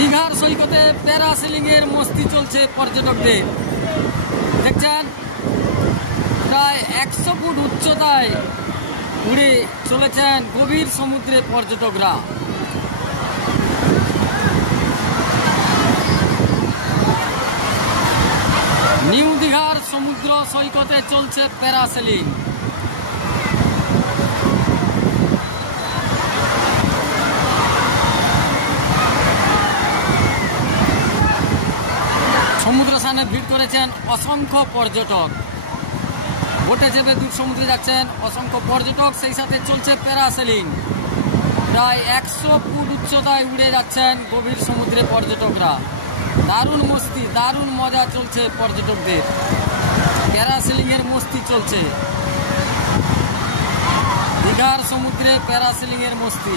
দীঘার সৈকতে প্যারাসেলিং এর মস্তি চলছে পর্যটকদের। দেখছেন প্রায় 100 ফুট উচ্চতায় উড়ে চলেছেন গভীর সমুদ্রে পর্যটকরা। নিউ দীঘার সমুদ্র সৈকতে চলছে প্যারাসেলিং। সমুদ্র স্নানে ভিড় করেছেন অসংখ্য পর্যটক। বোটে চেপে দূর সমুদ্রে যাচ্ছেন অসংখ্য পর্যটক, সেই সাথে চলছে প্যারাসেলিং। প্রায় 100 ফুট উচ্চতায় উড়ে যাচ্ছেন গভীর সমুদ্রে পর্যটকরা। দারুণ মস্তি, দারুণ মজা চলছে পর্যটকদের। প্যারাসেলিং এর মস্তি চলছে দীঘার সমুদ্রে, প্যারাসেলিং এর মস্তি।